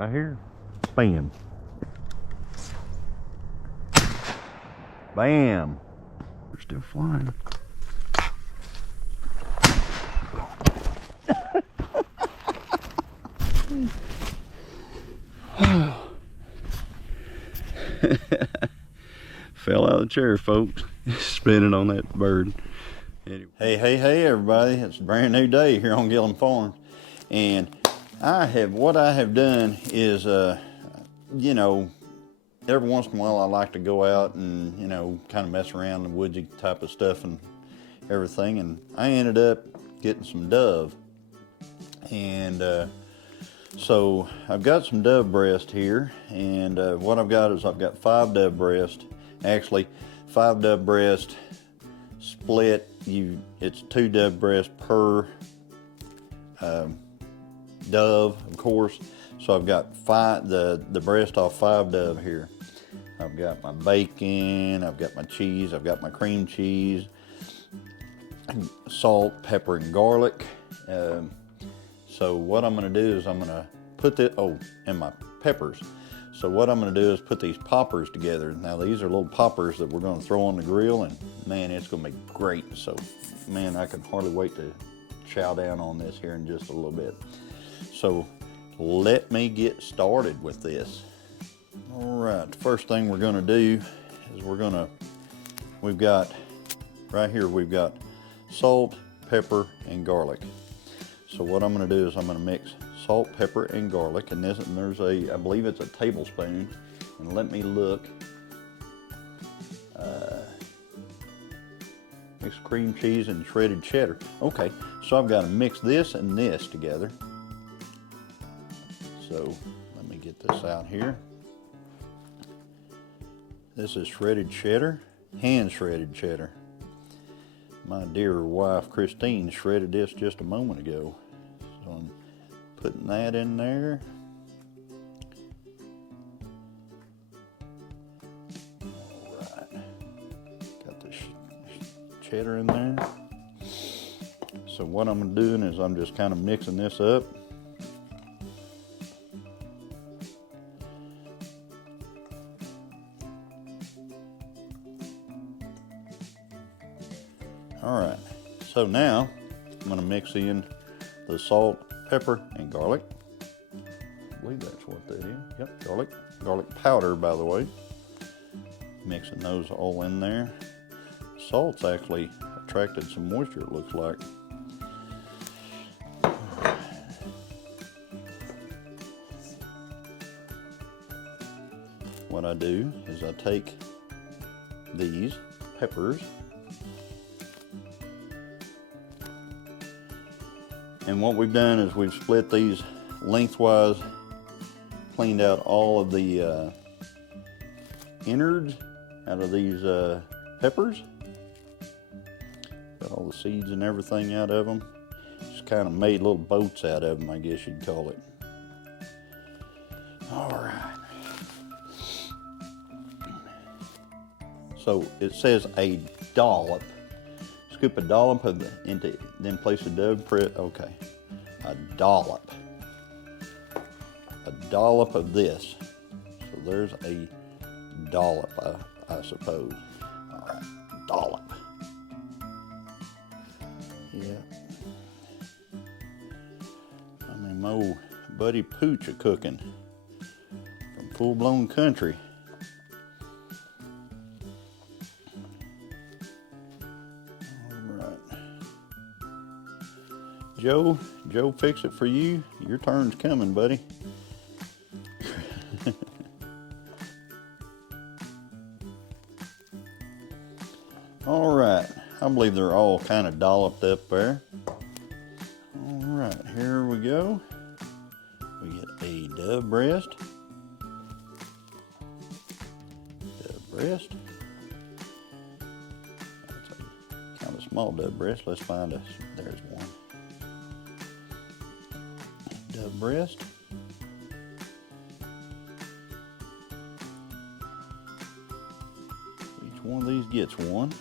right here. Bam. Bam. We're still flying. Fell out of the chair, folks. Spinning on that bird. Anyway. Hey, everybody. It's a brand new day here on Gilliam Farms. And what I have done is, you know, every once in a while I like to go out and, you know, kind of mess around the woodsy type of stuff and everything. And I ended up getting some dove. And so I've got some dove breast here. And what I've got is I've got 5 dove breast. Actually, 5 dove breast split. It's 2 dove breast per dove, of course. So I've got the breast off 5 dove here. I've got my bacon, I've got my cheese, I've got my cream cheese, salt, pepper, and garlic. So what I'm going to do is I'm going to put and my peppers. So what I'm going to do is put these poppers together. Now these are little poppers that we're going to throw on the grill, and man, it's going to be great. So man, I can hardly wait to chow down on this here in just a little bit. So let me get started with this. All right, the first thing we're going to do is we've got right here, we've got salt, pepper, and garlic. So what I'm going to do is I'm going to mix salt, pepper, and garlic, and there's I believe it's a tablespoon, and let me look. Mix cream cheese and shredded cheddar. Okay, so I've got to mix this and this together. So let me get this out here. This is shredded cheddar, hand shredded cheddar. My dear wife Christine shredded this just a moment ago. So I'm putting that in there. All right, got the cheddar in there. So what I'm doing is I'm just kind of mixing this up. All right, so now I'm going to mix in the salt, pepper, and garlic. I believe that's what that is. Yep, garlic powder, by the way. Mixing those all in there. Salt's actually attracted some moisture, it looks like. What I do is I take these peppers, and what we've done is we've split these lengthwise, cleaned out all of the innards out of these peppers. Got all the seeds and everything out of them. Just kind of made little boats out of them, I guess you'd call it. All right. So it says a dollop. Scoop a dollop into, then place a dove breast. Okay, a dollop of this. So there's a dollop, I suppose. All right, dollop. Yeah. I mean, my old buddy Pooch a cooking from Full Blown Country. Joe, fix it for you. Your turn's coming, buddy. All right, I believe they're all kind of dolloped up there. All right, here we go. We get a dove breast. Dove breast. That's a kind of small dove breast. Let's find us. There's one. Dove breast. Each one of these gets one.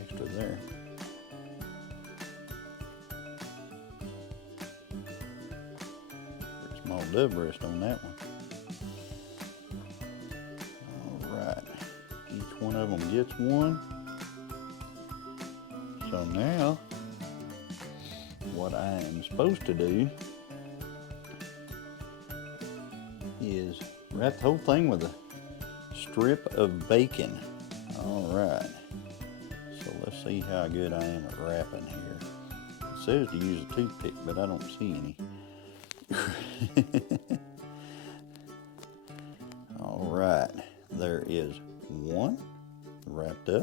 Extra there. There's small dove breast on that one. All right, each one of them gets one. So now, what I am supposed to do is wrap the whole thing with a strip of bacon. All right, so let's see how good I am at wrapping here. It says to use a toothpick, but I don't see any. All right, there is one wrapped up.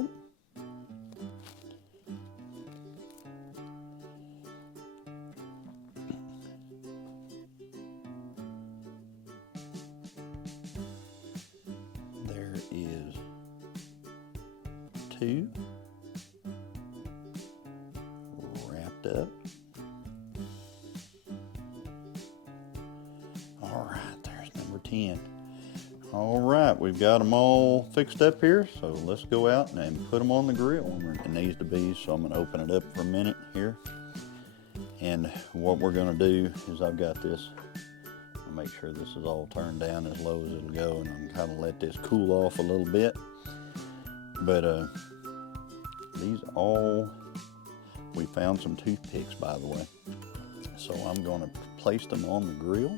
There is two wrapped up. All right, there's number 10. All right, we've got them all fixed up here, so let's go out and put them on the grill. It needs to be, so I'm gonna open it up for a minute here. And what we're gonna do is I've got this, I'll make sure this is all turned down as low as it'll go, and I'm kind of let this cool off a little bit. But these all, we found some toothpicks, by the way. So I'm gonna place them on the grill.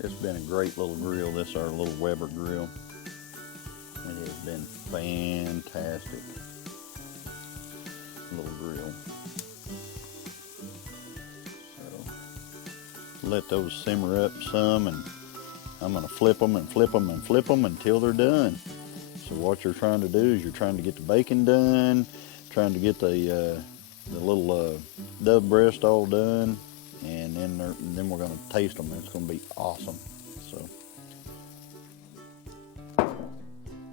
It's been a great little grill. This is our little Weber grill. It has been fantastic little grill. So let those simmer up some, and I'm gonna flip them and flip them and flip them until they're done. So what you're trying to do is you're trying to get the bacon done, trying to get the little dove breast all done, and then we're gonna taste them. It's gonna be awesome. So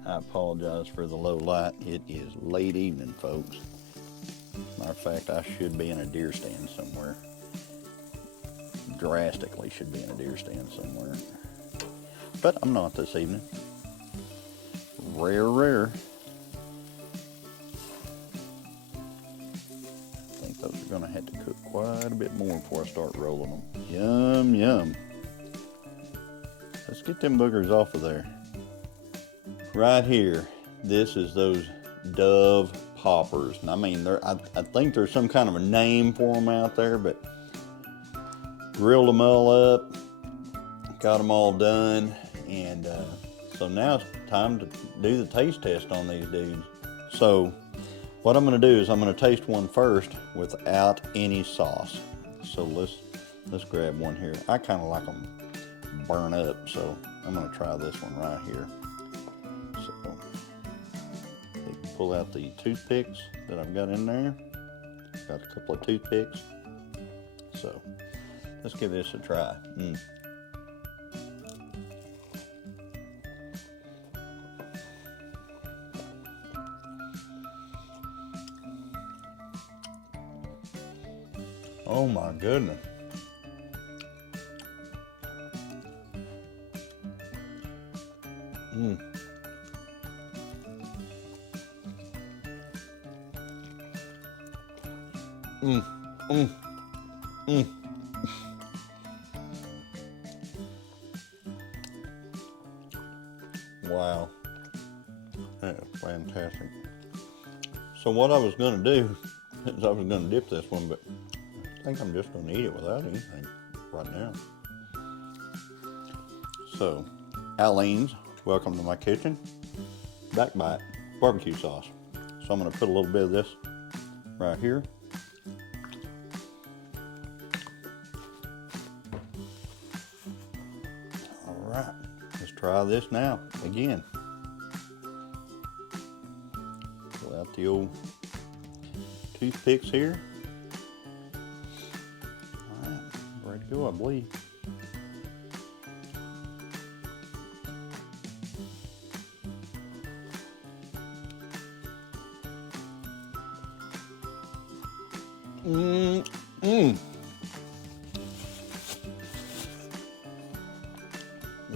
I apologize for the low light. It is late evening, folks. Matter of fact, I should be in a deer stand somewhere. Drastically should be in a deer stand somewhere. But I'm not this evening. Rare. I think those are gonna have to cook quite a bit more before I start rolling them. Yum, yum. Let's get them boogers off of there. Right here, this is those Dove poppers. And I mean, I think there's some kind of a name for them out there, but grilled them all up, got them all done, and so now it's time to do the taste test on these dudes. So what I'm gonna do is I'm gonna taste one first without any sauce. So let's grab one here. I kind of like them burn up, so I'm gonna try this one right here. So pull out the toothpicks that I've got in there. Got a couple of toothpicks. So let's give this a try. Oh my goodness. Wow, that's fantastic. So what I was going to do is I was going to dip this one, but I think I'm just going to eat it without anything right now. So, Alyne's, welcome to my kitchen. Backbite barbecue sauce. So I'm going to put a little bit of this right here. All right, let's try this now again. Pull out the old toothpicks here. All right, ready to go, I believe.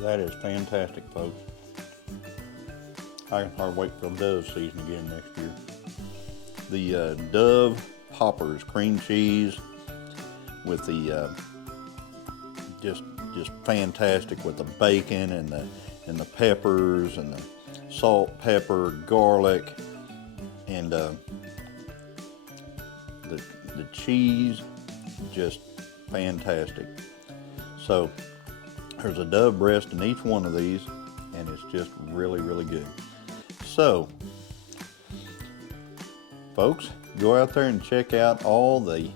That is fantastic, folks. I can hardly wait for dove season again next year. The Dove poppers, cream cheese with the just fantastic with the bacon and the peppers and the salt, pepper, garlic, and the cheese, just fantastic. So there's a dove breast in each one of these, and it's just really, really good. So, folks, go out there and check out all the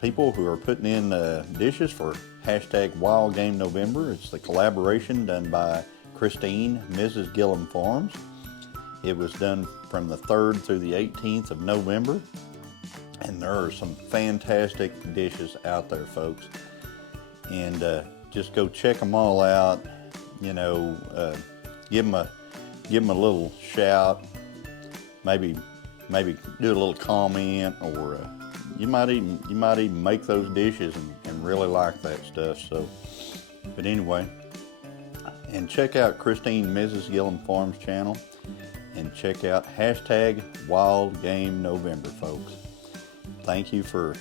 people who are putting in dishes for hashtag wildgamenovember. It's the collaboration done by Christine, Mrs.GilliamFarms. It was done from the 3rd through the 18th of November. And there are some fantastic dishes out there, folks. And just go check them all out. You know, give them a little shout. Maybe do a little comment, or you might even make those dishes and really like that stuff. So, but anyway, and check out Christine Mrs. GilliamFarms channel, and check out hashtag wildgamenovember, folks. Thank you for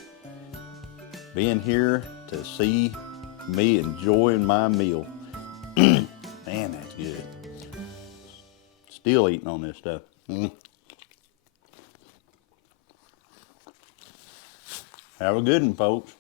being here to see me enjoying my meal. Man, that's good. Still eating on this stuff. Have a good one, folks.